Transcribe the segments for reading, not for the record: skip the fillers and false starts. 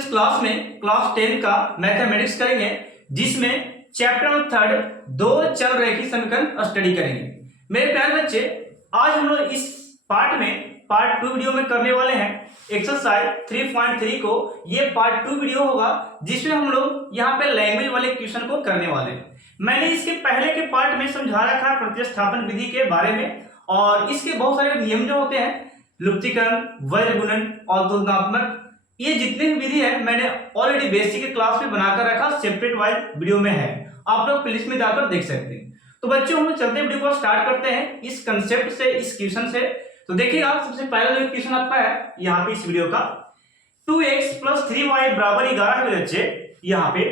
इस क्लास में क्लास 10 का मैथमेटिक्स करेंगे, जिसमें चैप्टर नंबर 3 दो चल रेखीय समीकरण स्टडी करेंगे। मेरे प्यारे बच्चे, आज हम लोग इस पार्ट में पार्ट 2 वीडियो में करने वाले हैं एक्सरसाइज 3.3 को। ये पार्ट 2 वीडियो होगा जिसमें हम लोग यहाँ पे लैंग्वेज वाले क्वेश्चन को करने वाले हैं। मैंने इसके पहले के पार्ट में समझा रखा प्रतिस्थापन विधि के बारे में, और इसके बहुत सारे नियम जो होते हैं, लुप्तीकरण, वज्र गुणन और तुलनात्मक, ये जितने भी विधि है मैंने ऑलरेडी बेसिक क्लास में बनाकर रखा, सेपरेट वाइज वीडियो में है, आप लोग प्लेलिस्ट में जाकर देख सकते हैं। तो बच्चों, हम चलते वीडियो को स्टार्ट करते हैं इस कंसेप्ट से, इस क्वेश्चन से। तो देखिएगा, सबसे पहला जो क्वेश्चन आपका है यहाँ पे इस वीडियो का, 2x + 3y = 11 है बच्चे। यहाँ पे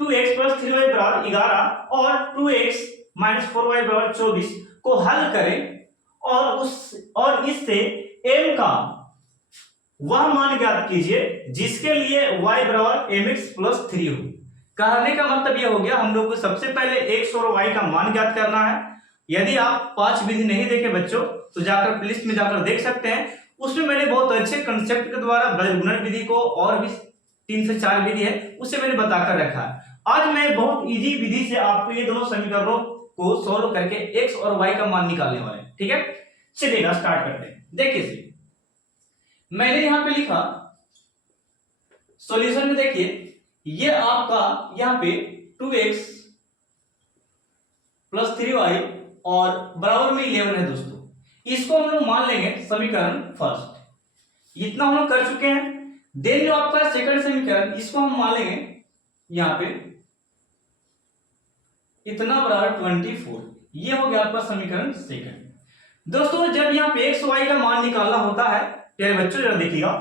2x + 3y = 11 और 2x - 4y = 24 को हल करें और इससे m का वह मान ज्ञात कीजिए जिसके लिए y = mx + 3 हो। कहने का मतलब यह हो गया, हम लोग को सबसे पहले x और y का मान ज्ञात करना है। यदि आप 5 विधि नहीं देखे बच्चों तो जाकर प्लेलिस्ट में जाकर देख सकते हैं, उसमें मैंने बहुत अच्छे कंसेप्ट के द्वारा वज्रगुणन विधि को, और भी 3 से 4 विधि है उसे मैंने बताकर रखा है। आज मैं बहुत इजी विधि से आपको ये दोनों समीकरणों को सॉल्व करके x और y का मान निकालने वाले हैं। ठीक है, चलिए स्टार्ट करते हैं। देखिए, मैंने यहां पे लिखा सॉल्यूशन में, देखिए ये आपका यहां पे 2x + 3y और बराबर में 11 है दोस्तों। इसको हम लोग मान लेंगे समीकरण फर्स्ट। इतना हम लोग कर चुके हैं। देन जो आपका सेकंड समीकरण, इसको हम मान लेंगे यहां पे इतना बराबर 24। ये हो गया आपका समीकरण सेकंड। दोस्तों, जब यहाँ पे x y का मान निकालना होता है प्यारे बच्चों, जरा देखिएगा,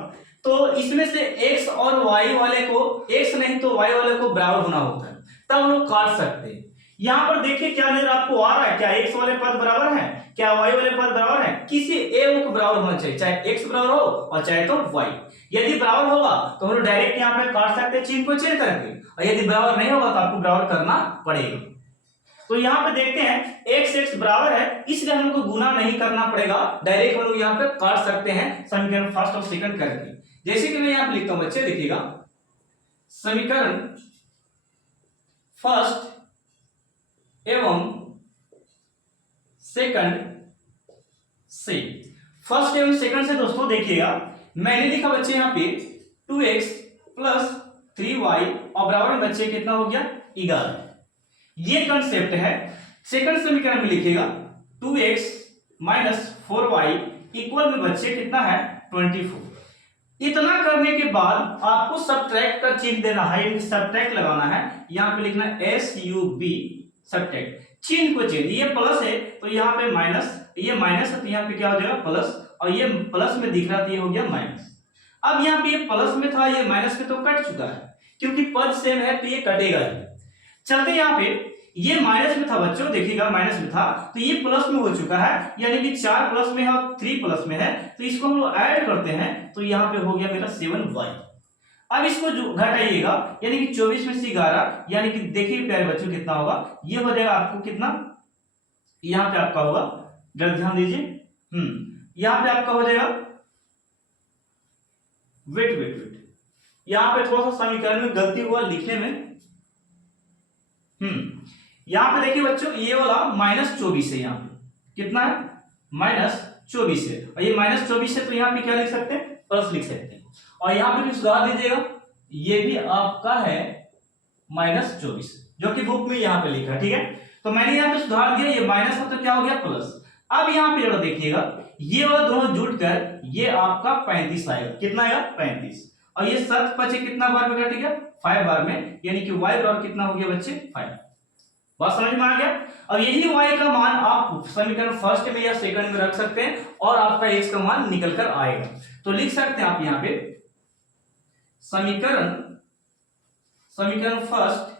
तो इसमें से x और y वाले को, x नहीं तो y वाले को बराबर होना होता है, तब हम लोग काट सकते हैं। यहाँ पर देखिए क्या नजर आपको आ रहा है, क्या x वाले पद बराबर है, क्या y वाले पद बराबर है। किसी a को बराबर होना चाहिए, चाहे x बराबर हो और चाहे तो y। यदि बराबर होगा तो हम लोग डायरेक्ट यहाँ पे काट सकते हैं चिन्ह को चेंज करके, और यदि बराबर नहीं होगा तो आपको बराबर करना पड़ेगा। तो यहाँ पे देखते हैं x बराबर है, इसलिए हम लोग को गुना नहीं करना पड़ेगा, डायरेक्ट हम लोग यहाँ पे काट सकते हैं समीकरण फर्स्ट और सेकंड करके। जैसे कि मैं यहाँ पे लिखता हूं बच्चे, देखिएगा, समीकरण फर्स्ट एवं सेकंड से, फर्स्ट एवं सेकंड से दोस्तों देखिएगा, मैंने लिखा बच्चे यहाँ पे 2x + 3y और बराबर में बच्चे कितना हो गया 11। ये कंसेप्ट है। सेकंड समीकरण में लिखिएगा 2x - 4y इक्वल में बच्चे कितना है 24। इतना करने के बाद आपको सब्ट्रैक्ट का चिन्ह देना है, सब्ट्रैक्ट लगाना है। यहाँ पे लिखना SUB सब्ट्रैक्ट, चिन्ह को चेंज, ये प्लस है तो यहाँ पे माइनस, ये माइनस है तो यहाँ पे क्या हो जाएगा प्लस, और ये प्लस में दिख रहा था ये हो गया माइनस। अब यहाँ पे ये प्लस में था, ये माइनस में तो कट चुका है, क्योंकि पद सेम है तो ये कटेगा ही। चलते यहाँ पे, ये माइनस में था बच्चों, देखिएगा माइनस में था तो ये प्लस में हो चुका है, यानी कि 4 प्लस में है और 3 प्लस में है, तो इसको हम लोग ऐड करते हैं तो यहाँ पे हो गया मेरा 7y। अब इसको जो घटाइएगा, यानी कि 24 में से 11, यानी कि देखिए प्यारे बच्चों कितना होगा, ये हो जाएगा आपको कितना, यहाँ पे आपका होगा, जरा ध्यान दीजिए, यहाँ पे आपका हो जाएगा, वेट, यहाँ पे थोड़ा सा समीकरण में गलती हुआ लिखने में। यहाँ पे देखिए बच्चों, ये वाला -24 है, यहाँ पे कितना है -24 है, और ये -24 है तो यहाँ पे क्या लिख सकते हैं, प्लस लिख सकते हैं। और यहाँ पे भी सुधार दीजिएगा, ये भी आपका है -24, जो कि बुक में यहाँ पे लिखा है। ठीक है, तो मैंने यहाँ पे सुधार दिया, ये माइनस है तो क्या हो गया प्लस। अब यहाँ पे जरा देखिएगा, ये वाला दोनों जुड़कर ये आपका 35 आएगा, कितना आएगा 35, और ये 7 बचे कितना बार में कटेगा 5 बार में, यानी कि y बराबर कितना हो गया बच्चे 5। बात समझ में आ गया। अब यही y का मान आप समीकरण फर्स्ट में या सेकंड में रख सकते हैं और आपका x का मान निकल कर आएगा। तो लिख सकते हैं आप यहाँ पे समीकरण फर्स्ट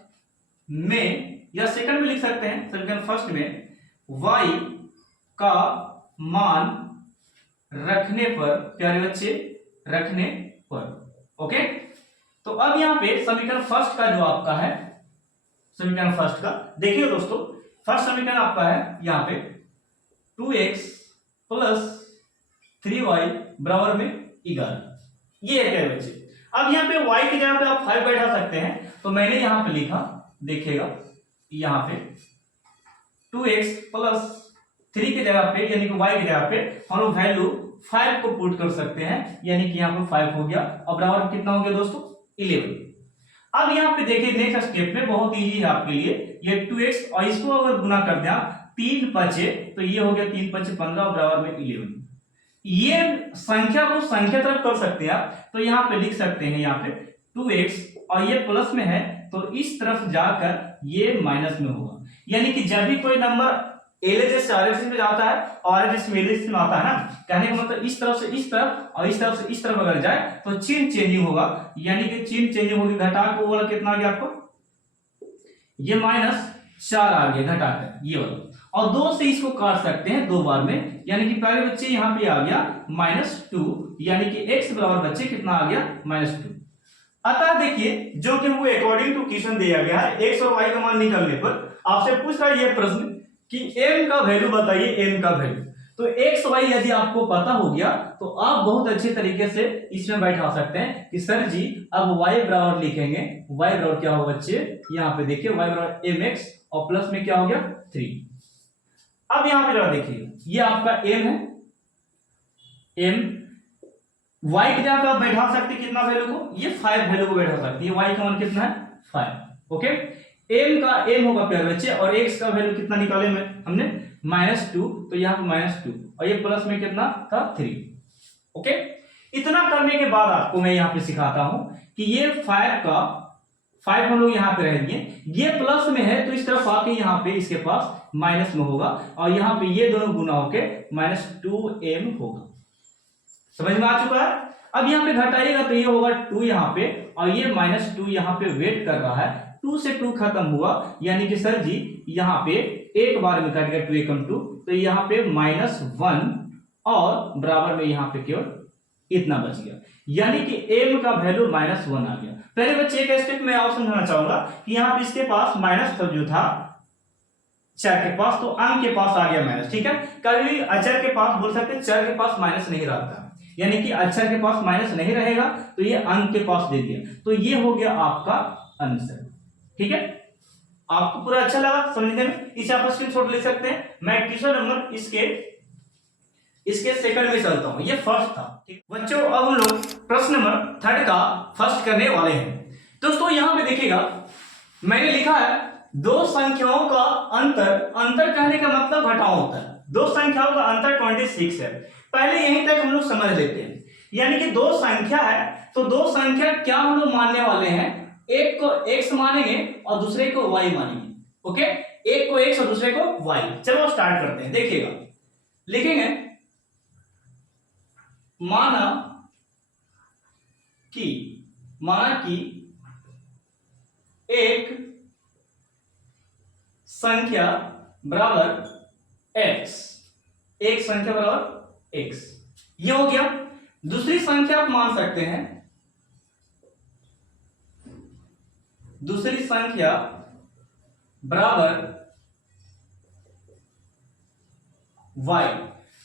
में या सेकंड में लिख सकते हैं, समीकरण फर्स्ट में y का मान रखने पर, प्यारे बच्चे रखने पर, ओके। तो अब यहाँ पे समीकरण फर्स्ट का जो आपका है, समीकरण फर्स्ट का देखिए दोस्तों, फर्स्ट समीकरण आपका है यहाँ पे 2x + 3y बराबर में 11, ये है प्यारे बच्चे। अब यहाँ पे y की जगह पे आप 5 बैठा सकते हैं, तो मैंने यहाँ पे लिखा, देखिएगा यहाँ पे 2x प्लस 3 की जगह पे यानी कि y की जगह पे हम लोग वैल्यू 5 को पुट कर सकते हैं, यानी कि यहाँ पे 5 हो गया और बराबर कितना हो गया दोस्तों 11। अब यहाँ पे देखिए नेक्स्ट स्टेप में बहुत इजी है आपके लिए, ये 2x और इसको अगर गुना कर दिया 3 5 तो ये हो गया 3 5 15 और बराबर में 11। ये संख्या को संख्या तरफ कर सकते हैं आप, तो यहाँ पे लिख सकते हैं यहाँ पे 2x और ये प्लस में है तो इस तरफ जाकर ये माइनस में होगा, यानी कि जब भी कोई नंबर एलएचएस से आरएचएस में जाता है और आरएचएस में एलएचएस में आता है ना, कहने का मतलब इस तरफ से इस तरफ और इस तरफ से इस तरफ अगर जाए तो चिन्ह चेंजिंग होगा, यानी कि चिन्ह चेंजिंग होगी। घटा को वो वाला कितना आ गया आपको, ये -4 आ गया घटाकर ये वाला, और 2 से इसको काट सकते हैं 2 बार में, यानी कि पहले बच्चे यहाँ पे आ गया -2, यानी कि x बराबर बच्चे कितना आ गया -2। अतः देखिए जो कि वो अकॉर्डिंग टू क्वेश्चन दिया गया है x और y का मान निकालने पर आपसे पूछ रहा है ये प्रश्न कि m का वैल्यू बताइए, m का वैल्यू। तो x y यदि आपको पता हो गया तो आप बहुत अच्छे तरीके से इसमें बैठा सकते हैं कि सर जी अब y बराबर लिखेंगे, y बराबर क्या होगा बच्चे, यहाँ पे देखिए y बराबर mx और प्लस में क्या हो गया 3। अब यहाँ पे जरा देखिए ये आपका m है, m y की जगह पे आप बैठा सकते हैं कितना वैल्यू को, ये 5 वैल्यू को बैठा सकते हैं, y का मान कितना है 5। ओके, m का m होगा प्यारे बच्चे और x का वैल्यू कितना निकाले हमने -2, तो यहाँ पे -2 और ये प्लस में कितना था 3। ओके, इतना करने के बाद आपको मैं यहाँ पे सिखाता हूं कि ये 5 हम लोग यहाँ पे रह दिए, ये प्लस में है तो इस तरफ आके यहाँ पे इसके पास माइनस में होगा और यहाँ पे ये दोनों गुना होके -2m होगा। समझ में आ चुका है। अब यहाँ पे घटाइएगा तो ये होगा 2 यहाँ पे और ये -2 यहाँ पे वेट कर रहा है, 2 से 2 खत्म हुआ, यानी कि सर जी यहाँ पे एक बार में कट गया 2 एकम 2, तो यहाँ पे -1 और बराबर में यहाँ पे केवल इतना बच गया, यानी कि m का वैल्यू -1 आ गया। पहले बच्चे एक स्टेप में और समझाना चाहूंगा कि यहाँ पे इसके पास माइनस जो था चर के पास, तो अंक के पास आ गया माइनस। ठीक है, कभी अचर के पास बोल सकते चर के पास माइनस नहीं रहता, यानी कि अक्षर के पास माइनस नहीं रहेगा तो ये अंक के पास दे दिया, तो ये हो गया आपका आंसर। ठीक है, आपको पूरा अच्छा लगा समझने में, इसे आप स्क्रीनशॉट ले सकते हैं। मैं क्वेश्चन नंबर इसके सेकंड में चलता हूं, ये फर्स्ट था। ठीक बच्चों, अब हम लोग प्रश्न नंबर 3 का फर्स्ट करने वाले हैं। दोस्तों यहाँ पे देखिएगा मैंने लिखा है दो संख्याओं का अंतर कहने का मतलब घटाव होता है, दो संख्याओं का अंतर 26 है। पहले यहीं तक हम लोग समझ लेते हैं, यानी कि दो संख्या है तो दो संख्या क्या हम लोग मानने वाले हैं, एक को x मानेंगे और दूसरे को y मानेंगे। ओके, एक को x और दूसरे को y। चलो स्टार्ट करते हैं, देखिएगा लिखेंगे माना कि एक संख्या बराबर x, एक संख्या बराबर x, ये हो गया। दूसरी संख्या आप मान सकते हैं, दूसरी संख्या बराबर y,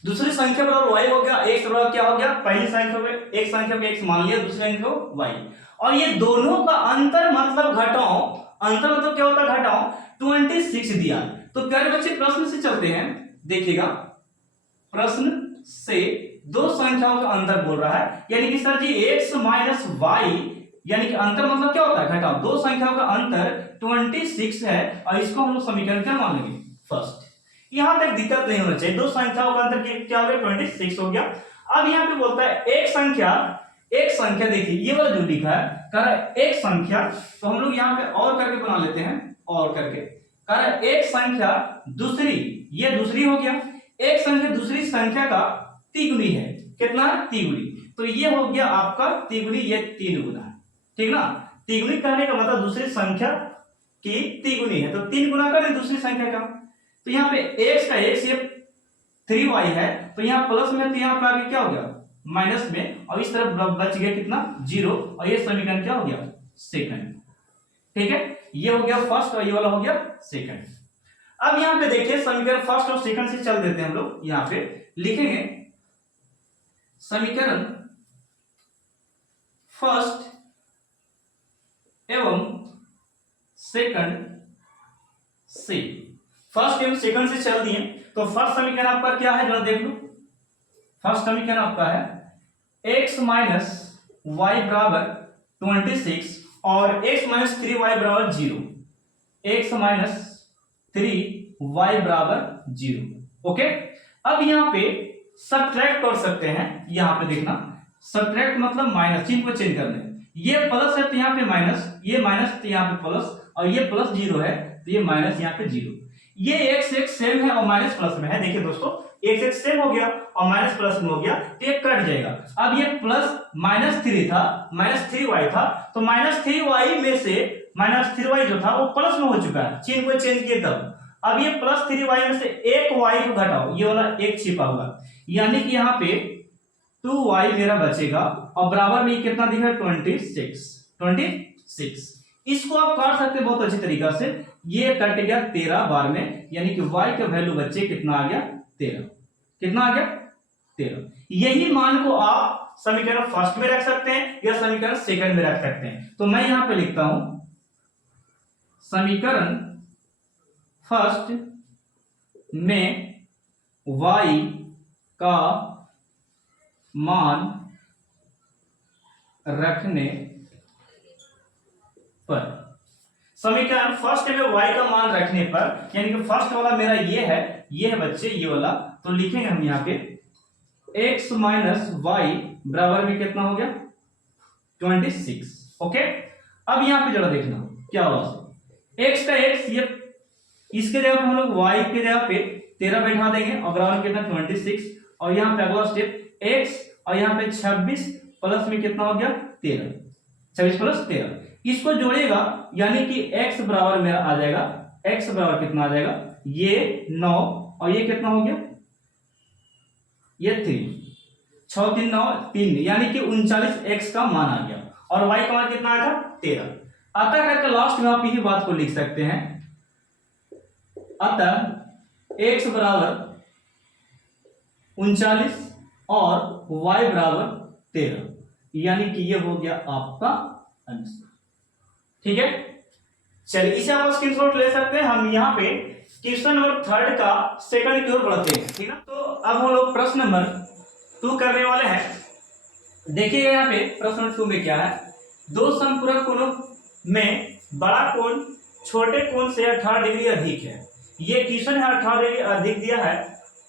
दूसरी संख्या बराबर y हो गया। x बराबर क्या हो गया, पहली संख्या में एक संख्या में x मान लिया, दूसरी संख्या को y, और ये दोनों का अंतर मतलब घटाओ, अंतर मतलब क्या होता है घटाओ, 26 दिया। तो प्यारे बच्चे प्रश्न से चलते हैं, देखिएगा प्रश्न से दो संख्याओं का अंतर बोल रहा है, यानी कि सर जी x माइनस वाई, यानी कि अंतर मतलब क्या होता है घटाओ, दो संख्याओं का अंतर 26 है और इसको हम लोग समीकरण क्या मान लेंगे फर्स्ट। यहां तक दिक्कत नहीं होना चाहिए, दो संख्याओं का अंतर क्या हो गया 26 हो गया। अब यहाँ पे बोलता है एक संख्या देखिए ये वाला जो लिखा है कह रहा है एक संख्या, तो हम लोग यहाँ पे और करके बना लेते हैं, और करके कह रहा है एक संख्या दूसरी, ये दूसरी हो गया, एक संख्या दूसरी संख्या का तिगुनी है, कितना है तिगुनी, तो ये हो गया आपका तिगुनी, ये 3 गुना है। ठीक ना, तिगुनी कहने का मतलब दूसरी संख्या की तिगुनी है, तो 3 गुना करें दूसरी संख्या का, तो यहाँ पे x का x ये 3y है, तो यहाँ प्लस में, तो यहाँ पे आगे क्या हो गया माइनस में, और इस तरफ बच गया कितना 0, और ये समीकरण क्या हो गया सेकंड। ठीक है, ये हो गया फर्स्ट और ये वाला हो गया सेकंड। अब यहाँ पे देखिए समीकरण फर्स्ट और सेकंड से चल देते हैं हम लोग, यहाँ पे लिखेंगे समीकरण फर्स्ट एवं सेकंड से। फर्स्ट एवं सेकंड से चल दिए तो फर्स्ट समीकरण आपका क्या है, जरा देख लो। फर्स्ट समीकरण आपका है x माइनस वाई बराबर 26 और x माइनस 3y बराबर 0, x माइनस 3y बराबर 0। ओके, अब यहाँ पे सब्ट्रैक्ट कर सकते हैं। यहाँ पे देखना, सब्ट्रैक्ट मतलब माइनस, चिन्ह को चेंज करने। ये प्लस है तो यहाँ पे माइनस, ये माइनस तो यहाँ पे प्लस, और ये प्लस 0 है तो ये माइनस यहाँ पे 0। ये x x सेम है और माइनस प्लस में है। देखिए दोस्तों, x x सेम हो गया और माइनस प्लस में हो गया तो ये कट जाएगा। अब ये प्लस माइनस 3 था, माइनस 3y था, तो माइनस 3y में से माइनस 3y जो था वो प्लस में हो चुका है, चिन्ह को चेंज किए तब। अब ये प्लस 3y में से एक y को घटाओ, ये वाला एक छिपा हुआ, यानी कि यहाँ पे 2y मेरा बचेगा और बराबर में कितना दिख रहा है 26। इसको आप काट सकते हैं बहुत अच्छी तरीका से। ये कट गया 13 बार में, यानी कि y का वैल्यू बच्चे कितना आ गया 13। कितना आ गया 13। यही मान को आप समीकरण फर्स्ट में रख सकते हैं या समीकरण सेकंड में रख सकते हैं। तो मैं यहां पे लिखता हूं समीकरण फर्स्ट में y का मान रखने पर, समीकरण फर्स्ट में y का मान रखने पर, यानी कि फर्स्ट वाला मेरा ये है बच्चे ये वाला, तो लिखेंगे हम यहाँ पे x माइनस वाई बराबर में कितना हो गया 26। ओके, अब यहाँ पे जरा देखना क्या हुआ, x का x, ये इसके जगह पे हम लोग y के जगह पे 13 बैठा देंगे और बराबर में कितना 26, और यहाँ पे अगला स्टेप x और यहाँ पे 26 प्लस में कितना हो गया 13, 26 प्लस 13, इसको जोड़ेगा यानी कि x बराबर मेरा आ जाएगा, x बराबर कितना आ जाएगा, ये 9 और ये कितना हो गया, ये 3, 6 3 9 3, यानी कि 39x का मान आ गया और y का मान कितना आया था 13। अतः करके लास्ट में आप यही बात को लिख सकते हैं, अतः x बराबर 39 और y बराबर 13, यानी कि ये हो गया आपका आंसर। ठीक है, चलिए इसे आप स्क्रीनशॉट ले सकते हैं। हम यहाँ पे क्वेश्चन नंबर 3 का सेकंड की ओर बढ़ते हैं। ठीक है, तो अब हम लोग प्रश्न नंबर 2 करने वाले हैं। देखिए यहाँ पे प्रश्न 2 में क्या है, दो समपूरक कोणों में बड़ा कोण छोटे कोण से 18 डिग्री अधिक है। ये क्वेश्चन है 18 डिग्री अधिक दिया है,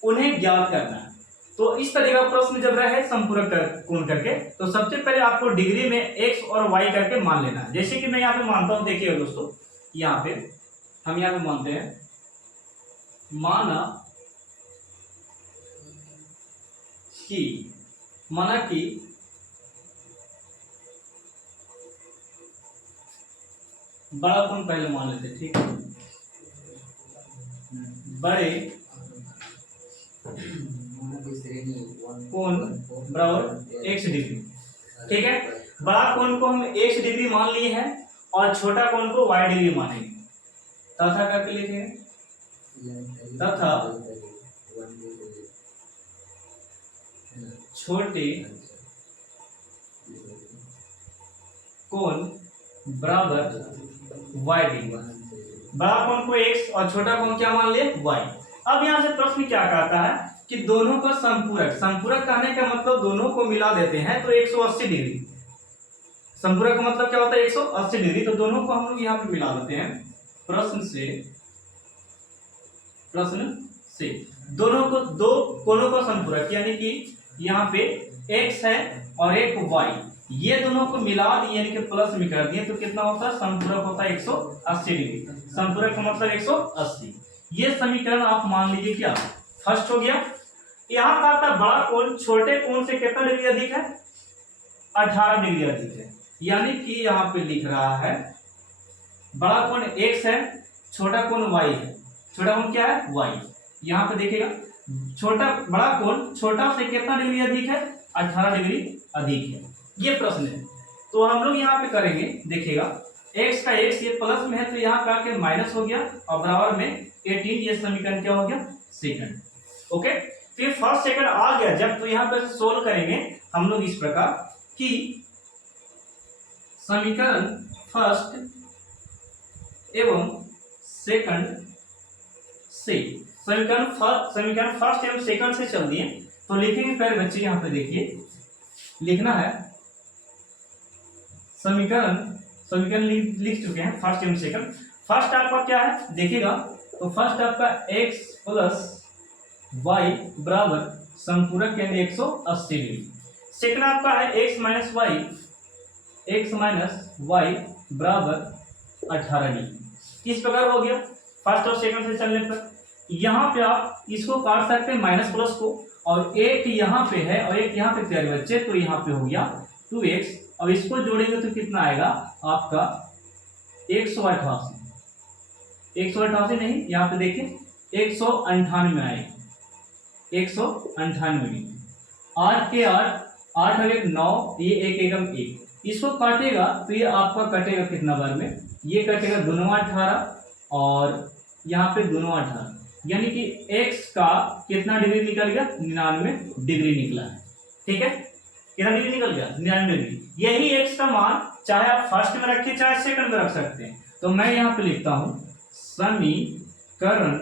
उन्हें ज्ञात करना है। तो इस तरह का प्रश्न जब रहे समपूरक कोण करके, तो सबसे पहले आपको डिग्री में x और y करके मान लेना है। जैसे कि मैं यहाँ पे मानता हूँ, देखिए दोस्तों, यहाँ पे हम यहाँ पे मानते हैं, माना कि बड़ा कोण पहले मान लेते, ठीक है, बड़े कोण बराबर x डिग्री। ठीक है, बड़ा कोण को हम x डिग्री मान लिए हैं और छोटा कोण को y डिग्री मानेंगे, तथा करके लिखेंगे, तथा छोटे कोण बराबर y डिग्री। बड़ा कोण को x और छोटा कोण क्या मान लिए y। अब यहां से प्रश्न क्या कहता है कि दोनों का संपूरक, संपूरक कहने का मतलब दोनों को मिला देते हैं तो 180 डिग्री। संपूरक का मतलब क्या होता है 180 डिग्री, तो दोनों को हम लोग यहाँ पे मिला देते हैं। प्रश्न से दोनों को, दो कोणों का संपूरक, यानी कि यहाँ पे x है और एक y, ये दोनों को मिला दिए यानी कि प्लस में कर दिए तो कितना होता है, संपूरक होता है 180 डिग्री। संपूरक का मतलब 180। ये समीकरण आप मान लीजिए क्या फर्स्ट हो गया। यहाँ का आता बड़ा कोण छोटे कोण से कितना डिग्री अधिक है, 18 डिग्री अधिक है, यानी कि यहाँ पे लिख रहा है बड़ा कोण x है, छोटा कोण y है। छोटा कोण क्या है y, यहाँ पे देखिएगा छोटा बड़ा कोण छोटा से कितना डिग्री अधिक है, 18 डिग्री अधिक है। ये प्रश्न है, तो हम लोग यहाँ पे करेंगे, देखिएगा x का x ये प्लस में है तो यहाँ पे आके माइनस हो गया और बराबर में 18, ये समीकरण क्या हो गया सेकंड। ओके, फिर फर्स्ट सेकंड आ गया जब, तो यहाँ पे सोल्व करेंगे हम लोग इस प्रकार कि समीकरण फर्स्ट एवं सेकंड से, समीकरण फर्स्ट एवं सेकंड से चल दिए तो लिखेंगे पहले बच्चे, यहाँ पे देखिए लिखना है समीकरण लिख चुके हैं फर्स्ट एवं सेकंड। फर्स्ट आपका क्या है देखिएगा, तो फर्स्ट आपका x प्लस वाई बराबर संपूरक यानी 180 डिग्री। सेकंड आपका है x माइनस वाई बराबर 18 डिग्री। इस प्रकार हो गया फर्स्ट और सेकंड से चलने पर। यहाँ पे आप इसको काट सकते हैं माइनस प्लस को, और एक यहाँ पे है और एक यहाँ पे प्यारे बच्चे, तो यहाँ पे हो गया 2x। अब इसको जोड़ेंगे तो कितना आएगा आपका 188 नहीं, यहाँ पे देखिए 198 आएगा, 198 डिग्री। 8 के 8 8 और 1 9, ये एक एकम 1, इसको काटेगा तो ये आपका कटेगा कितना बार में, ये कटेगा दोनों 18 और यहाँ पे दोनों 18, यानी कि x का कितना डिग्री निकल गया 99 डिग्री निकला है। ठीक है, कितना डिग्री निकल गया 99 डिग्री। यही x का मान चाहे आप फर्स्ट में रखिए चाहे सेकंड में रख सकते हैं। तो मैं यहाँ पे लिखता हूं समीकरण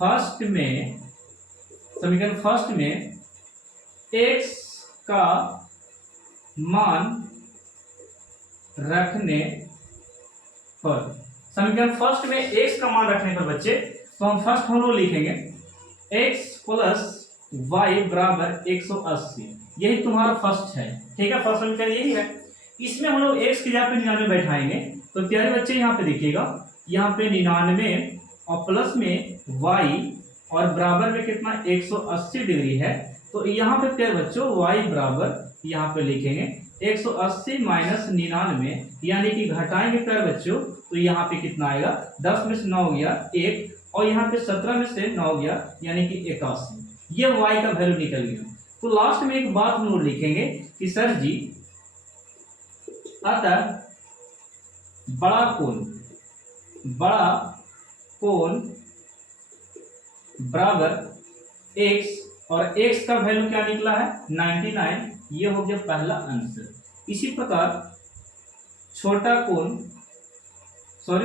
फर्स्ट में x का मान रखने पर, समीकरण फर्स्ट में x का मान रखने पर बच्चे, तो हम फर्स्ट हम लोग लिखेंगे x प्लस वाई बराबर 180, यही तुम्हारा फर्स्ट है। ठीक है, फर्स्ट समीकरण यही है। इसमें हम लोग x की जगह पे 99 बैठाएंगे, तो प्यारे बच्चे यहाँ पे देखिएगा, यहाँ पे 99 और प्लस में y और बराबर में कितना 180 डिग्री है, तो यहाँ पे प्यारे बच्चों y बराबर यहाँ पे लिखेंगे 180 माइनस 99, यानी कि घटाएंगे प्यारे बच्चों तो यहाँ पे कितना आएगा, 10 में से 9 हो गया 1, और यहाँ पे 17 में से 9 हो गया यानी कि 81। ये y का वैल्यू निकल गया। तो लास्ट में एक बात हम लोग लिखेंगे कि सर जी अतः बड़ा कोण बराबर x, और x का वैल्यू क्या निकला है 99, ये हो गया पहला आंसर। इसी प्रकार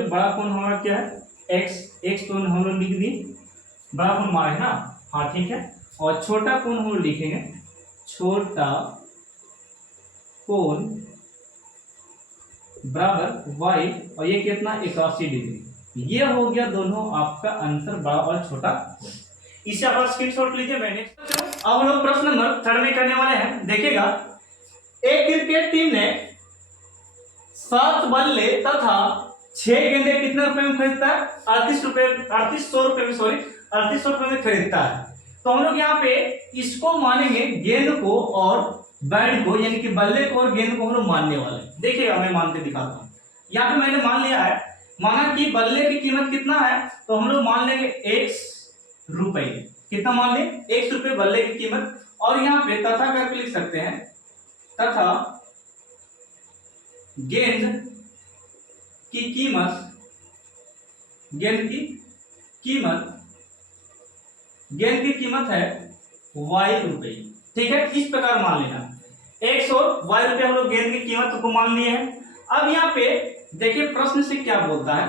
बड़ा कोण हमारा क्या है x तो हम लोग लिख दी, बड़ा कोण हमारा है ना, हाँ ठीक है, और छोटा कोण हम लोग लिखेंगे छोटा कोण बराबर y, और ये कितना 81 डिग्री। ये हो गया दोनों आपका आंसर, बड़ा और छोटा कोण। इसे आप स्क्रीनशॉट लीजिए मैंने। अब हम लोग प्रश्न नंबर 3 में करने वाले हैं। देखिएगा, एक क्रिकेट टीम ने 7 बल्ले तथा 6 गेंदे कितने रुपए में खरीदता है, 3800 रुपए में खरीदता है। तो हम लोग यहाँ पे इसको मानेंगे गेंद को और बैट को, यानी कि बल्ले को और गेंद को हम लोग मानने वाले। देखिएगा मैं मान के दिखाता हूँ। यहाँ पे मैंने मान लिया है, माना कि बल्ले की कीमत कितना है, तो हम लोग मान लेंगे x रुपए। कितना मान लें, x रुपए बल्ले की कीमत, और यहाँ पे तथा करके लिख सकते हैं तथा गेंद की कीमत है y रुपए। ठीक है, इस प्रकार मान लेना, x और y रुपए हम लोग गेंद की कीमत को मान लिए हैं। अब यहाँ पे देखिए प्रश्न से क्या बोलता है,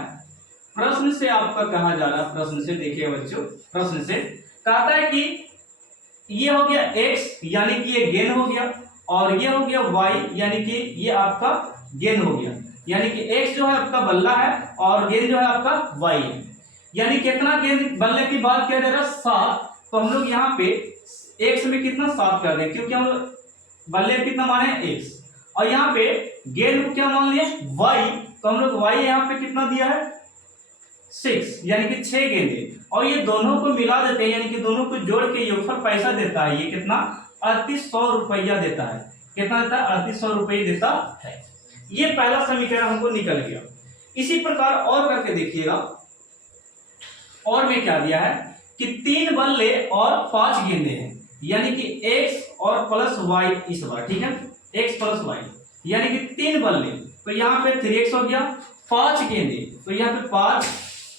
प्रश्न से आपका कहा जा रहा है, प्रश्न से देखिए बच्चों, प्रश्न से कहता है कि ये हो गया x यानी कि ये गेंद हो गया, और ये हो गया y यानी कि ये आपका गेंद हो गया, यानी कि x जो है आपका बल्ला है और गेंद जो है आपका y है। यानी कितना गेंद बल्ले की बात किया जा रहा है 7, तो हम लोग यहाँ पे x में कितना 7 कर दें, क्योंकि हम बल्ले कितना माने x, और यहाँ पे गेंद को क्या मान लिया y, तो हम लोग y यहाँ पे कितना दिया है 6, यानी कि 6 गेंदे, और ये दोनों को मिला देते हैं, यानी कि दोनों को जोड़ के योगफल पैसा देता है, ये कितना 3800 रुपया देता है। कितना देता है 3800 रुपये देता है। ये पहला समीकरण हमको निकल गया। इसी प्रकार और करके देखिएगा, और में क्या दिया है कि 3 बल्ले और 5 गेंदे हैं, यानी कि x और प्लस y इस बार, ठीक है, x प्लस y, यानी कि 3 बल्ले, तो यहाँ पे 3x हो गया, 5 गेंदे, तो यहाँ पे 5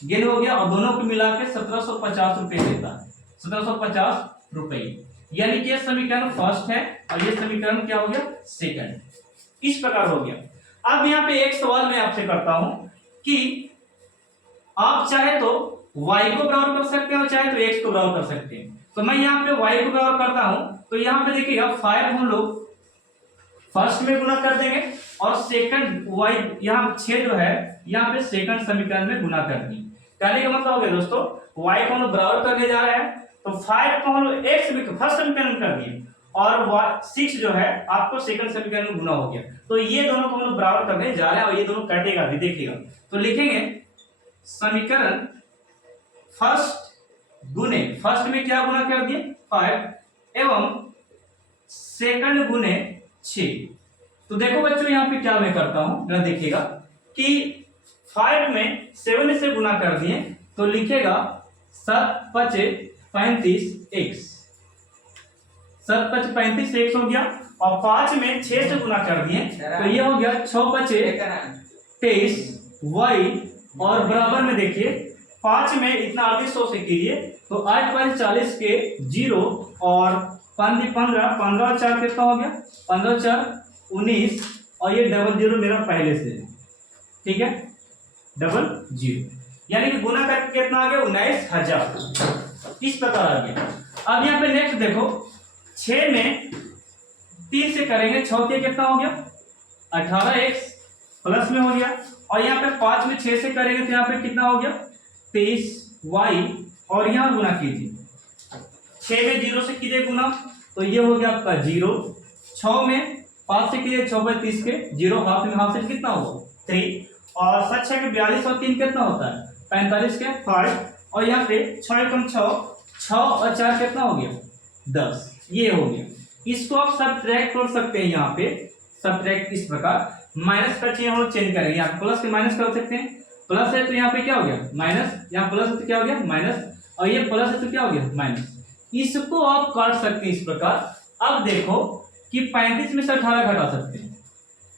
गेंद हो गया, और दोनों को मिला के 1750 रुपये देता है, 1750 रुपये, यानी कि यह समीकरण फर्स्ट है और ये समीकरण क्या हो गया सेकंड। इस प्रकार हो गया। अब यहाँ पे एक सवाल मैं आपसे करता हूं कि आप चाहे तो y को बराबर कर सकते हो, चाहे तो x को बराबर कर सकते हैं। तो मैं यहाँ पे y को बराबर करता हूं, तो यहाँ पे देखिएगा 5 हम लोग फर्स्ट में गुना कर देंगे और सेकंड y यहाँ 6 जो है यहाँ पे सेकंड समीकरण में गुना कर देंगे। कहने का मतलब हो गया दोस्तों, y को हम लोग बराबर करने जा रहे हैं, तो 5 को हम लोग x में फर्स्ट समीकरण में कर दिए और 6 जो है आपको सेकंड समीकरण में गुना हो गया। तो ये दोनों को हम लोग बराबर करने जा रहे हैं और ये दोनों कटेगा भी, देखिएगा। तो लिखेंगे समीकरण फर्स्ट गुने, फर्स्ट में क्या गुना कर दिए 5 एवं सेकंड गुने 6। तो देखो बच्चों यहाँ पे क्या मैं करता हूं, जरा देखिएगा कि 5 में 7 से गुना कर दिए तो लिखेगा 7 5 35 x, 7 5 35 x हो गया और 5 में 6 से गुना कर दिए तो ये हो गया 6 5 23 y और बराबर में देखिए 5 में इतना 3800 से कीजिए तो 8 5 40 के 0 और 5 15 15 और 4 कितना हो गया 15 4 19 और ये डबल जीरो मेरा पहले से, ठीक है, डबल जीरो, यानी कि गुना करके कितना आ गया 19,000, इस प्रकार आ गया। अब यहाँ पे नेक्स्ट देखो 6 में 3 से करेंगे 6 के कितना हो गया 18x प्लस में हो गया और यहाँ पे 5 में 6 से करेंगे तो यहाँ पे कितना हो गया 23y और यहाँ गुना कीजिए 6 में 0 से कीजिए गुना तो ये हो गया आपका 0, 6 में 5 से कीजिए 6 बाई 30 के 0, हाफ में हाफ से कितना होगा 3 और 7 6 के 42 और 3 कितना होता है 45 के 5 और यहाँ पे 6 एकम 6 और 4 कितना हो गया 10, ये हो गया। इसको आप सब्ट्रैक्ट कर सकते हैं, यहाँ पे सब्ट्रैक्ट इस प्रकार माइनस का चिन्ह हम लोग चेंज करेंगे, यहाँ प्लस के माइनस कर सकते हैं, प्लस है तो यहाँ पे क्या हो गया माइनस, यहाँ प्लस है तो क्या हो गया माइनस और ये प्लस है तो क्या हो गया माइनस, इसको आप काट सकते हैं इस प्रकार। अब देखो कि 35 में से 18 घटा सकते हैं,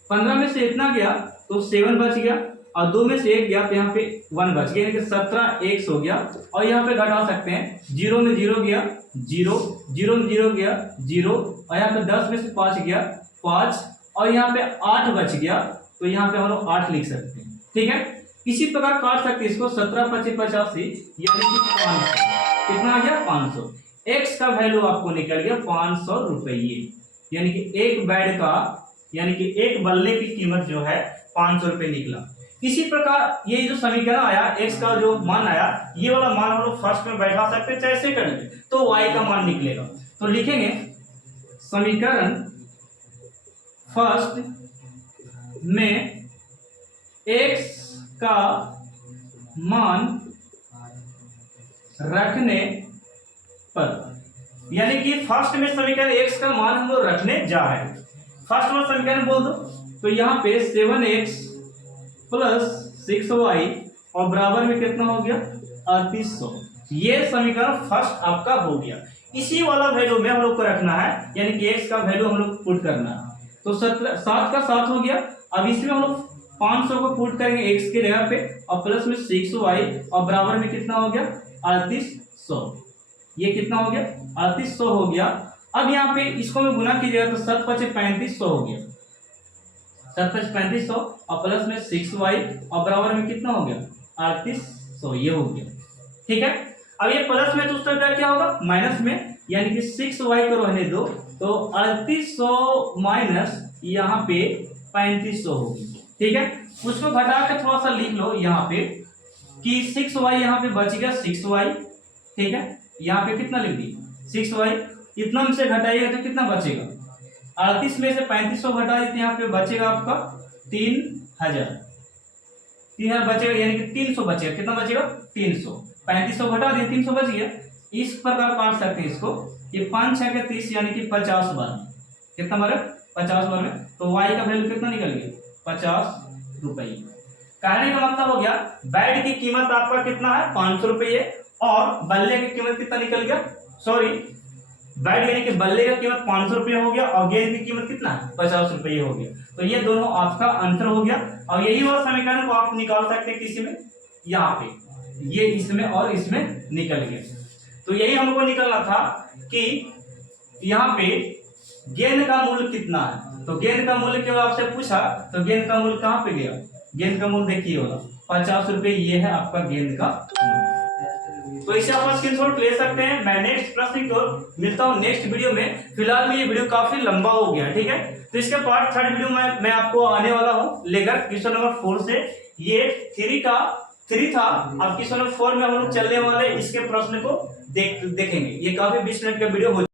15 में से इतना गया तो 7 बच गया और 2 में से 1 गया तो यहाँ पे 1 बच गया, यानी कि 17x हो गया और यहाँ पे घटा सकते हैं 0 में 0 गया 0, 0 में 0 गया 0 और यहाँ पे 10 में से 5 गया 5 और यहाँ पे 8 बच गया तो यहाँ पे हम लोग 8 लिख सकते हैं, ठीक है। इसी प्रकार काट सकते हैं इसको 17 25 85 यानी कि 500, कितना आ गया 500, x का वैल्यू आपको निकल गया 500 रुपये, यानी कि एक बेड का यानी कि एक बल्ले की कीमत जो है 500 रुपये निकला। इसी प्रकार ये जो समीकरण आया x का जो मान आया ये वाला मान हम लोग फर्स्ट में बैठा सकते हैं, चाहे सेकंड में, तो y का मान निकलेगा। तो लिखेंगे समीकरण फर्स्ट में x का मान रखने पर, यानी कि फर्स्ट में समीकरण x का मान हम लोग रखने जा रहे हैं, फर्स्ट में समीकरण बोल दो तो यहाँ पे 7x प्लस 6y और बराबर में कितना हो गया 3800, ये समीकरण फर्स्ट आपका हो गया। इसी वाला वैल्यू में हम लोग को रखना है, यानी कि x का वैल्यू हम लोग पुट करना है, तो 7 का 7 हो गया। अब इसमें हम लोग 500 को पुट करेंगे x के जगह पे और प्लस में 6y और बराबर में कितना हो गया 3800, ये कितना हो गया 3800 हो गया। अब यहाँ पे इसको मैं गुना कीजिएगा तो 7 5 3500 हो गया, 7 5 3500 और प्लस में 6y और बराबर में कितना हो गया 3800, ये हो गया, ठीक है। अब ये प्लस में तो उस तरह क्या होगा माइनस में, यानी कि 6y को रहने दो तो 3800 माइनस यहाँ पे 3500 होगी, ठीक है। उसको घटा के थोड़ा सा लिख लो यहाँ पे कि 6y यहाँ पे बच गया 6y, ठीक है, यहाँ पे कितना लिख दी 6y, इतना में से घटाइएगा तो कितना बचेगा 38 में से 3500 घटा देते यहाँ पे बचेगा आपका 3000 बचेगा, यानी कि 300 बचेगा, कितना बचेगा 300, 3500 घटा दिए 300 बच गया। इस प्रकार काट सकते हैं इसको, ये 5 6 के 30 यानी कि 50 बार, कितना बार 50 बार में, तो y का वैल्यू कितना निकल गया 50 रुपये। कहने का मतलब हो गया बेड की कीमत आपका कितना है 500 रुपये और बल्ले की कीमत कितना निकल गया, सॉरी बेड यानी कि बल्ले का कीमत 500 रुपये हो गया और गेंद की कीमत कितना है 50 रुपये हो गया। तो ये दोनों आपका अंतर हो गया और यही वाला समीकरण को आप निकाल सकते हैं किसी में, यहाँ पे ये इसमें और इसमें निकल गया। तो यही हमको निकलना था कि यहाँ पे गेंद का मूल्य कितना है, तो गेंद का मूल्य क्यों आपसे पूछा, तो गेंद का मूल्य कहाँ पे गया, गेंद का मूल्य देखिए होगा 50 रुपए, ये है आपका गेंद का मूल्य। तो इसे आप स्क्रीनशॉट ले सकते हैं। मैं नेक्स्ट प्रश्न की ओर मिलता हूँ नेक्स्ट वीडियो में। फिलहाल में ये वीडियो काफी लंबा हो गया, ठीक है। तो इसके पार्ट 3 वीडियो में मैं आपको आने वाला हूँ लेकर क्वेश्चन नंबर 4 से। ये 3 था, अब क्वेश्चन नंबर 4 में हम लोग चलने वाले इसके प्रश्न को देखेंगे। ये काफी 20 मिनट का वीडियो हो